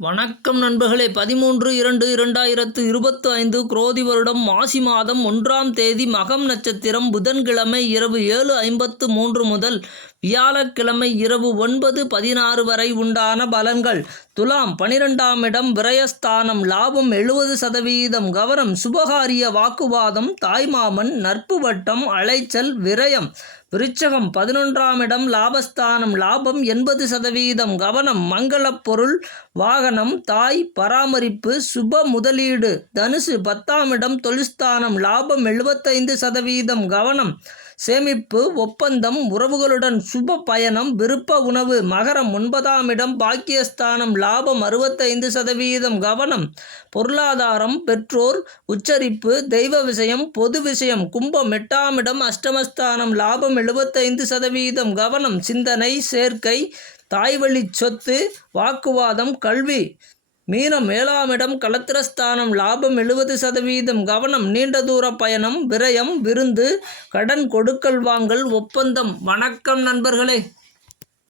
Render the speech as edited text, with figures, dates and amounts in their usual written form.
வணக்கம் நண்பர்களே. 13/2/2025 குரோதி வருடம் மாசி மாதம் 1ஆம் தேதி மகம் நட்சத்திரம் புதன்கிழமை இரவு 7:53 முதல் வியாழக்கிழமை இரவு 9:16 வரை உண்டான பலன்கள். துலாம் 12ஆம் இடம் விரயஸ்தானம், லாபம் 70%, கவனம் சுபகாரிய வாக்குவாதம், தாய்மாமன், நட்பு வட்டம், அலைச்சல், விரயம். விருச்சகம் 11ஆம் இடம் லாபஸ்தானம், லாபம் 80%, கவனம் மங்களப் பொருள், வாகனம், தாய், பராமரிப்பு, சுப முதலீடு. தனுசு 10ஆம் இடம் தொழில்ஸ்தானம், லாபம் 75%, கவனம் சேமிப்பு, ஒப்பந்தம், உறவுகளுடன் சுப பயணம், விருப்ப உணவு. மகரம் 9ஆம் இடம் பாக்கியஸ்தானம், லாபம் 65%, கவனம் பொருளாதாரம், பெற்றோர், உச்சரிப்பு, தெய்வ விஷயம், பொது விஷயம். கும்பம் 8ஆம் இடம் அஷ்டமஸ்தானம், லாபம் 75%, கவனம் சிந்தனை, சேர்க்கை, தாய்வழி சொத்து, வாக்குவாதம், கல்வி. மீனம் 7ஆம் இடம் களத்திரஸ்தானம், லாபம் 70%, கவனம் நீண்ட தூர பயணம், விரயம், விருந்து, கடன் கொடுக்கல் வாங்கல், ஒப்பந்தம். வணக்கம் நண்பர்களே.